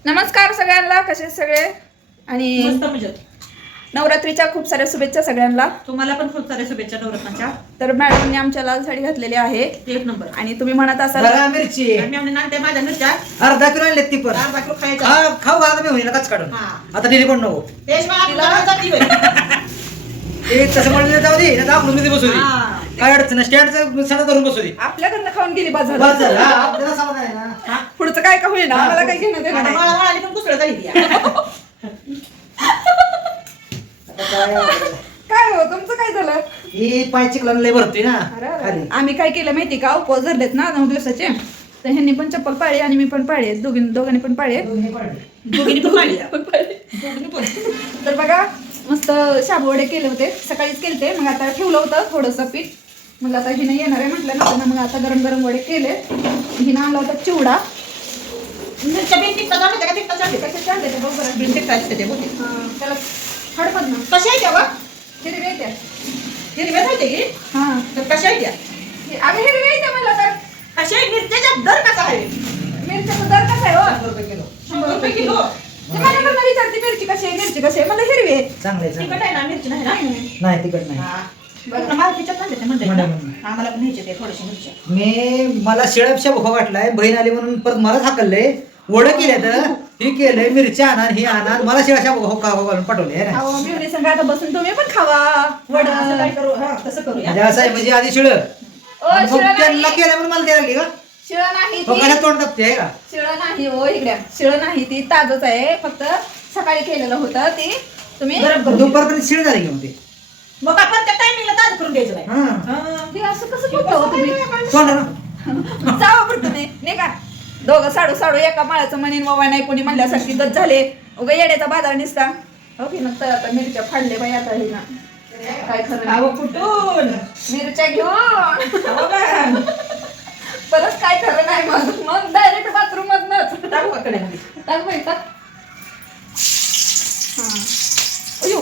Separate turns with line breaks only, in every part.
नमस्कार सगळ्यांना, कसे सगळे आणि
मस्त मजेत.
नवरात्रीच्या खूप साऱ्या शुभेच्छा सगळ्यांना.
तुम्हाला पण खूप साऱ्या शुभेच्छा नवरत्नाच्या.
तर मॅडमने आमच्या लाल साडी घातलेली आहे,
एक नंबर.
आणि तुम्ही म्हणत असाल
बघा मिरची
आणि आम्ही नांदे माझ्या मिरच्या
अर्धा किलो आणले ती पण
अर्धा किलो खायच्या.
हा खाऊ घाला मी होईल कच काढून
हा.
आता दिली पण नको
तेच मला आपल्याला जाती होय.
ते तसं म्हणलं जाऊ दे ना आपण मध्ये बसू दे
हा.
काय अडचण नाही स्टँडचं सणा धरून बसू दे
आपल्याकडनं खाऊन गेली
बस
बाजार.
झालं. हा, आपल्याला समाधान आहे ना.
पुढचं काय का होईना, आम्हाला काही घेणं देणं
आता
नाही.
मला म्हणाली पण कुसळ झाली ती.
आता काय
काय हो तुमचं काय झालं?
ही पाय चिखलान लय भरतोय ना
अरे अरे.
खाली
आम्ही काय केलं माहिती का, उपवास धरलेत ना 9 दिवसाचे, तर ह्यांनी पण चप्पल पाळली आणि मी पण पाळले, दोघांनी पण पाळले.
दोन्ही पाडले.
दोघींनी पण पाळली.
पण पाळले.
दोघींनी पण.
तर बघा मस्त शाबू वडे केले होते, सकाळीच केलते, मग आता ठेवलं होतं थोडंसं पीठ. मग आता हिनं येणार आहे म्हटलं ना, मग आता गरम गरम वडे केले. हिनं आणला होता चिवडा.
मिरच्या बिन टिकता जाते का टिकता जाते?
कशाच्या आणले ते बघ बरं.
बिन टिकता असते ते बोलते.
त्याला हडपत ना
कशा आहे त्या बा?
हिरवी येत्या.
हिरव्या जाते की?
हां
तर कशा आहे त्या?
आम्ही हिरवी येत्या म्हणलं तर.
कशा आहे मिरच्याचा दर कसा आहे?
मिरच्याचा दर कसा आहे हो?
100 रुपये किलो
100 रुपये किलो.
ते मला विचारते मिरची कशी आहे, मिरची कशी आहे, मला हिरवी आहे.
चांगले
तिखट
चांगले
आहे ना मिरची नाही ना?
नाही तिकट नाही
हा. पूर्ण मार्केटच्यात नाही ते म्हणते
म्हणते,
ना.
म्हणते.
आम्हाला पण न्यायचे ते थोडेसे मिरच्या.
मला शिळपशा भोका वाटलाय बहीण आली म्हणून परत मलाच हाकललंय वडं केले तर हे केलंय मिरच्या आणा हे आणा मला शिळाशा भोका घालून पाठवले आहे ना.
अहो मी संग आता बसून तुम्ही पण खावा
वड असं काय
वड.
करू? हा, तसं करूया.
म्हणजे असं आहे म्हणजे आधी शिळ
शिळं
त्यांना
नाही,
केलं म्हणून मला द्यायला लागली का
शिळं नाही
तो
ती.
कशा तोंड दाबते आहे का
शिळं नाही हो, इकडे शिळं नाही, ती ताजच आहे, फक्त सकाळी केलेलं होतं ते तुम्ही.
गरम करून
दुपारपर्यंत शिळ झाली घेऊन ते
मग आपण त्या टायमिंगला ताज करून द्यायचं नाही.
हा
हा.
हे असं कसं बोलता हो तुम्ही?
तोंड
जावा बरं तुम्ही, नाही का दोघं साडू साडू एका माळाचं म्हणीन बाबा नाही कोणी म्हणल्यासारखी गत झाले. उगा येण्याचा बाजार निसता हो की. नंतर आता मिरच्या फाडले बाई, आता हे ना काय खरं नाही.
अहो, कुठून?
मिरच्या घेऊन
अहो, बा.
परत काय खरं नाही. मग डायरेक्ट बाथरूम मधनच
टाकू का कढईमध्ये?
टाक बाई टाक. हा अयो,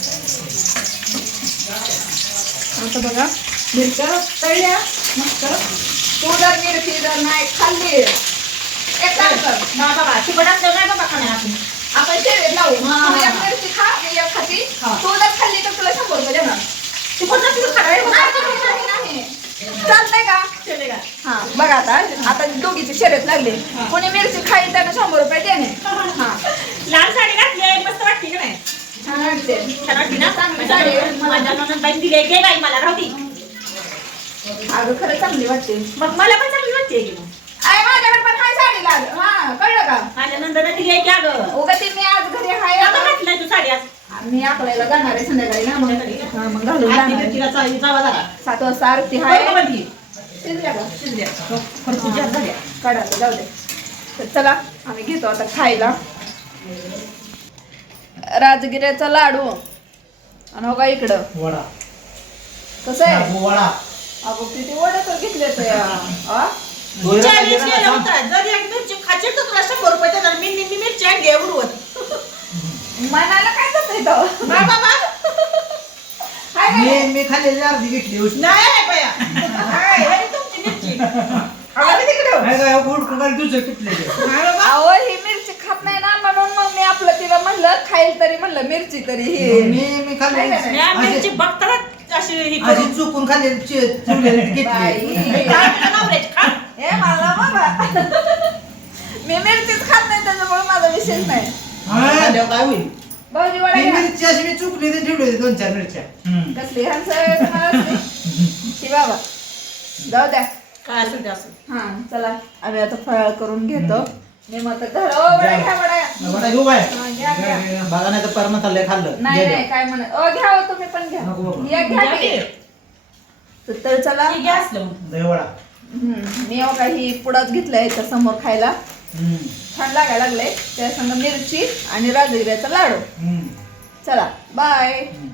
आता बघा मिरच्या तळल्या मस्त. तू जर मिरची जर नाही खाल्ली एक काम कर,
हा, बाबा, तिखट असल्यावर नाही बाबा खाणार आपण.
आपण शेळीत लावू.
हा.
तू एक मिरची खा, मी एक खाती.
हा.
तू जर खाल्ली तर तुला 100 रुपये देणार.
तिखट नसल्यावर खाणार आहे बाबा.
नाही. चालतंय का?
चले का?
हा बघा आता दोघीची शर्यत लागली. कोणी मिरची खाईल त्यानं 100 रुपये देणे. हा
लाल साडी घातली आहे, मस्त वाटते का नाही?
छान वाटते.
छान वाटते ना?
चांगली साडी आहे.
माझ्या नणंदबाईने दिली आहे. घे बाई, मला राहू दे.
अगं खरं चांगली वाटते.
मग मला पण चांगली वाटते की मग.
आहे माझ्याकडे पण हाय साडी लाल. हा कळलं का?
माझ्या नंदनं दिली आहे की अगं.
उगा ती मी आज घरी हाय.
आता घातलाय तू साडी आज.
मी अकराला जाणार आहे संध्याकाळी ना, मग हा, मग घालून
आरती
जाणार आहे.
बिरतीला जावा जरा.
7 वाजता आरती
बरं
हाय.
का म्हणती?
शिजल्या का?
शिजल्या. हो, खरपूस जास्त झाल्या.
काढा ते, जाऊ दे. तर चला आम्ही घेतो आता खायला राजगिऱ्याचा लाडू. आणि हो का इकडं
वडा
कसं आहे?
वडा
अगो किती वडे तर घेतले तर या. आ?
तू challenge केलं होतं. जर एक मिरची खाशील तर तुला 100 रुपये देणार. मी निम्मी मिरची आणली आहे उडवत.
मनाला काय जात इथं?
बा, बा, बा.
हाय काय?
मी खाल्लेली अर्धी घेतली उष्ण.
नाही आहे बाया. आहे, आहे तुमची मिरची. आली तिकडं.
काय काय गुड कुकर तुझं किटलेले
नाही बाबा.
अहो ही मिरची खात नाही ना, म्हणून मग मी आपलं तिला म्हणलं खाईल तरी म्हणलं मिरची तरी ही.
मी खाल्लेली
या मिरची बघतानाच अशी ही
अशी
करून.
चुकून खाल्लेली घेतली
बाई.
काय म्हणलं नवऱ्याची खा.
हे मला बाबा मी मिरचीच खात नाही, त्याच्यामुळे माझा विषयच नाही.
खाल्ल्यावर काय होईल?
भाऊजी वडा
ती
घ्या.
मिरची अशी मी चुकली तर ठेवली होती 2-4 मिरच्या
कसली हंस शी बाबा, जाऊ द्या.
काय असेल ते असेल.
हा चला आम्ही आता फराळ करून घेतो. मी मग वडा घ्या वडा.
वडा घेऊ बाय
हा, घ्या, घ्या.
बघा नाही तर परम चाललंय खाल्लं
नाही नाही काय म्हणत घ्या हो, तुम्ही पण घ्या.
नको बाबा.
या घ्या
घ्या
की.
की.
तर चला.
हे घ्या असलं मग.
दही वडा
मी काही पुढाच घेतलाय याच्या समोर खायला. छान लागायला लागले. त्या संग मिरची आणि राजगिऱ्याचा लाडू. चला बाय.